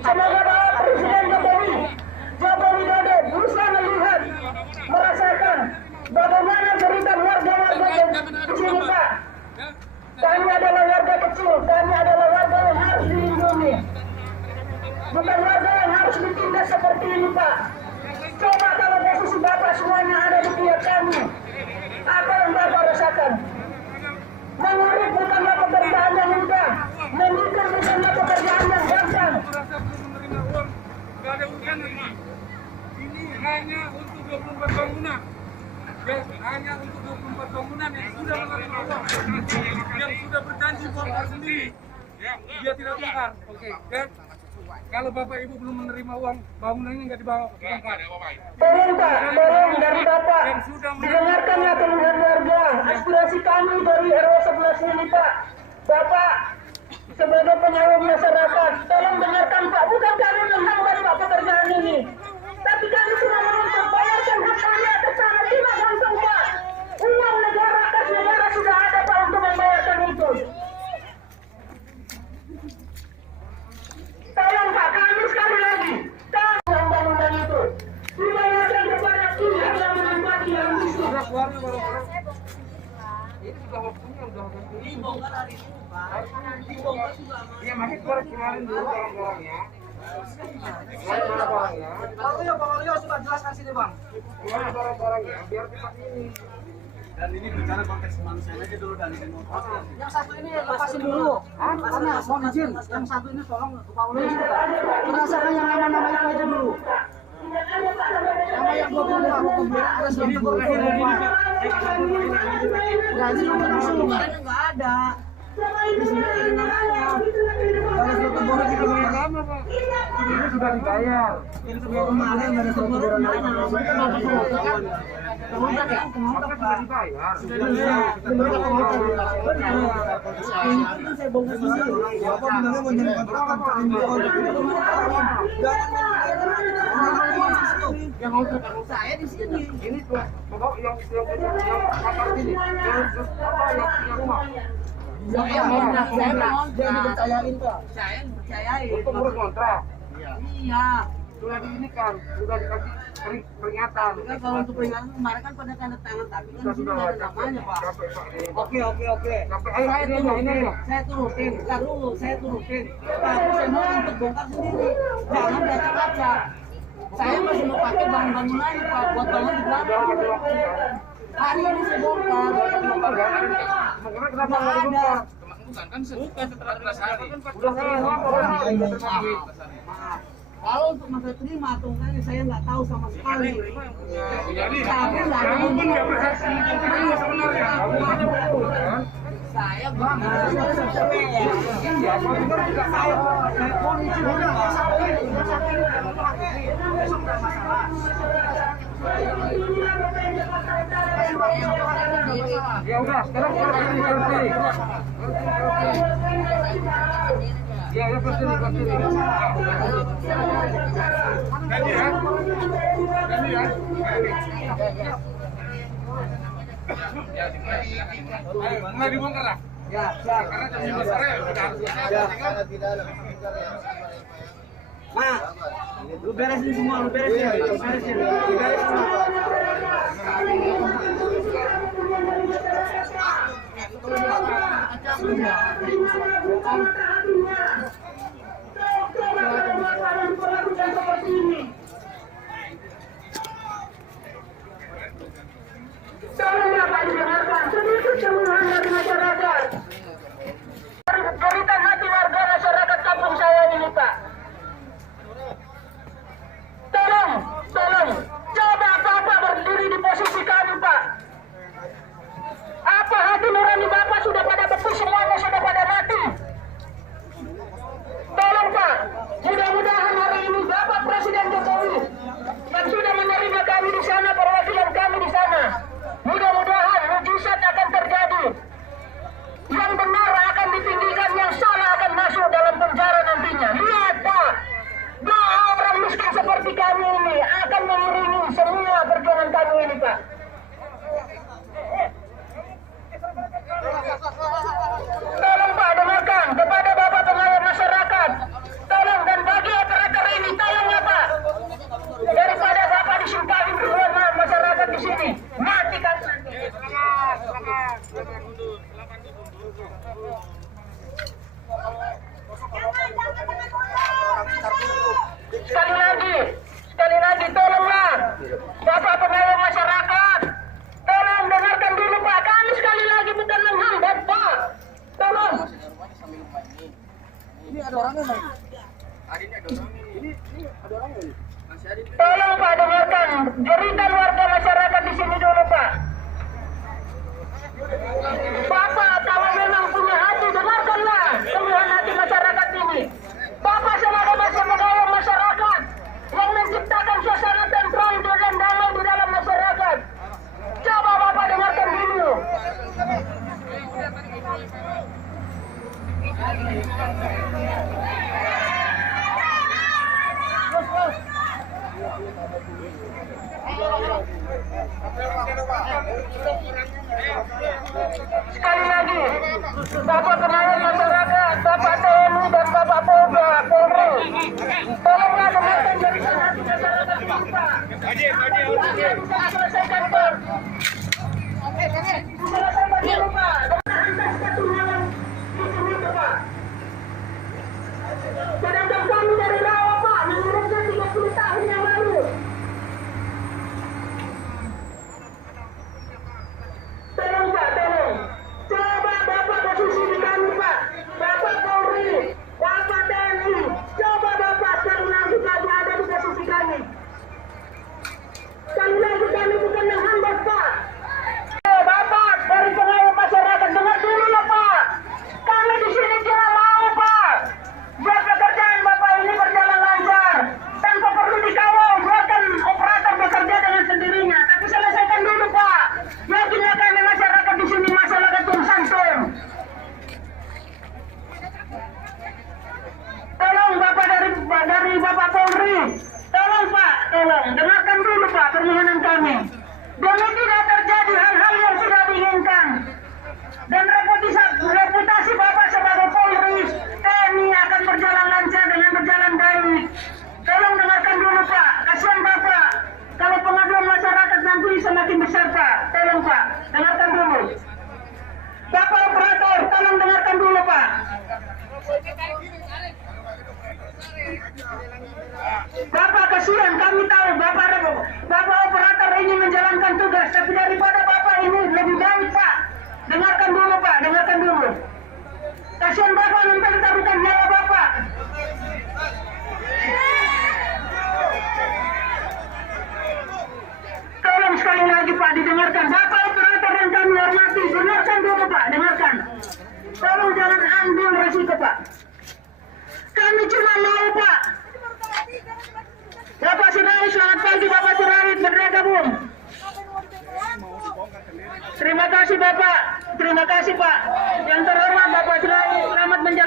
Semoga Bapak Presiden Joko Widodo bisa melihat, merasakan bagaimana cerita warga-warga di sini, Pak. Kami adalah warga kecil, kami adalah warga yang harus dilindungi. Bukan warga yang harus ditindas seperti ini, Pak. Coba kalau posisi Bapak semuanya ada di pihak kami, apa yang Bapak rasakan? Mengurik bukanlah pekerjaan yang mudah, memikir bukanlah pekerjaan yang gampang. Gak ada urusannya, Pak. Ini hanya untuk 24 bangunan. Ya, hanya untuk 24 bangunan yang sudah menerima uang, yang sudah berjanji bongkar sendiri. Ya, dia tidak bongkar. Oke, ya. Kalau Bapak Ibu belum menerima uang, bangunannya nggak dibawa bongkar. Tolong Pak, tolong dari Bapak didengarkanlah keluhan warga, aspirasi kami dari RW 11 ini, Pak. Bapak sebagai penyalur masyarakat, tolong dengarkan, Pak. Bukan kami menghambat Pak pekerjaan ini, tapi kami cuma menuntut bayarkan hak kami atas tanah tidak gantung, Pak. Uang negara, kas negara sudah ada, Pak, untuk membayarkan itu. Tolong Pak, kami sekali lagi, tolong bangunan itu dibayarkan kepada pihak yang menempati yang itu. Ini sudah waktunya, udah dibongkar hari ini, Pak. Dibongkar juga. Iya, masih kemarin dulu barang-barangnya. Bang Leo sudah jelaskan sini, Bang. Gimana barang-barangnya, biar cepat ini. Dan ini bicara konteks kemanusiaan aja dulu dan Yang satu ini lepasin dulu. Karena mohon izin, yang satu ini tolong Pak Leo juga. Merasakan yang nama-nama itu aja dulu. Nama yang 25 aku kemudian ada sedikit gaji nomor musuh kemarin nggak ada. Di sini ada namanya. Kalau suatu boleh kita bayar lama, Pak. Ini sudah dibayar. Ini sudah kemarin ada satu bulan mana? Kemudian ya, Maka sudah dibayar. ini saya bongkar sendiri. Bapak bilangnya mau jadi Yang mau terkait Saya di sini. ini tuh, bapak yang kapal ini, yang punya rumah. Saya jangan dipercayain, Pak. Saya dipercayain. Untuk ngurus kontrak. Iya. Sudah diinikan, sudah dikasih peringatan. Kan kalau untuk peringatan kemarin kan pada tanda tangan, tapi kan di sini nggak ada namanya, Pak. Capek, Pak. Oke. Sampai Saya ini turutin, loh. saya turutin. Tapi saya mau untuk bongkar sendiri, jangan kaca-kaca. Saya masih mau pakai bahan-bahan lain, Pak, buat bangun di belakang. Hari ini saya bongkar. Makanya kenapa nggak dibongkar? bukan kan setelah 14 hari. Udah selesai. Kalau untuk masa terima atau enggaknya saya nggak tahu sama sekali. Jadi Saya nggak ada kamu pun nggak berhasil diterima sebenarnya. Kamu hanya betul kan? saya benar. Iya, kamu kan juga tahu. Saya polisi juga. Ya udah, sekarang kita sendiri. Ya, pasti. Ganti ya. Nggak dibongkar lah. Ya, Karena jam 11 sore udah harus selesai. Mak, lu beresin semua, lu beresin. Tolonglah Pak didengarkan sedikit keluhan dari masyarakat. Jeritan hati warga masyarakat kampung saya ini, Pak. Tolong, coba Bapak berdiri di posisi kami, Pak. Apa hati nurani Bapak sudah pada beku, semuanya sudah pada mati. Tolong Pak dengarkan jeritan warga masyarakat di sini dulu Pak. Bapak kalau memang punya hati dengarkanlah keluhan hati masyarakat ini. Bapak sebagai masyarakat yang menciptakan suasana tentram dan damai di dalam masyarakat. Coba Bapak dengarkan dulu. Sekali lagi, Bapak Kepala Masyarakat, Bapak TNI dan Bapak Polda, Polri, tolonglah dengarkan jeritan hati masyarakat ini Pak. Saya bisa selesaikan Pak. Selesaikan dulu Pak. Dengan satu malam di sini Pak. Sedangkan kami dari Rawa Pak, mengirimkan 30 tahun yang lalu. Tolong Pak, tolong. Coba Bapak posisi di kami Pak. Bapak Polri, Bapak TNI. Coba Bapak sekarang lagi ada di posisi kami. Sekali lagi kami bukan menghambat Pak. Bapak dari pengawal masyarakat dengar dulu ya Pak. Kami di sini cuma mau Pak. Biar pekerjaan Bapak ini berjalan lancar. Tanpa perlu dikawal, biarkan operator bekerja dengan sendirinya. Tapi selesaikan dulu Pak. Yakinlah kami masyarakat di sini masyarakat Tumsangtung. Tolong Bapak dari Bapak Polri. Tolong Pak, tolong dengarkan dulu Pak permohonan kami. Demi tidak terjadi hal-hal yang sudah diinginkan. Dan reputasi Bapak sebagai Polri, TNI akan berjalan lancar dengan berjalan baik. Tolong dengarkan dulu Pak, kasihan Bapak. Kalau pengaduan masyarakat nanti semakin besar Pak. Tolong Pak, dengarkan dulu. Bapak operator, tolong dengarkan dulu Pak. Bapak kasihan, kami tahu Bapak operator ini menjalankan tugas, tapi daripada Bapak ini lebih baik Pak. Dengarkan dulu Pak, dengarkan dulu. Kasihan Bapak nanti kita nyawa Bapak. Tolong sekali lagi Pak didengarkan. Bapak operator yang kami hormati, dengarkan dulu Pak, dengarkan. Tolong jangan ambil resiko Pak. Kami cuma mau Pak. Bapak Sirait, selamat pagi Bapak Sirait, bergabung. Terima kasih Bapak, terima kasih Pak. Yang terhormat Bapak Sirait, selamat menjalankan.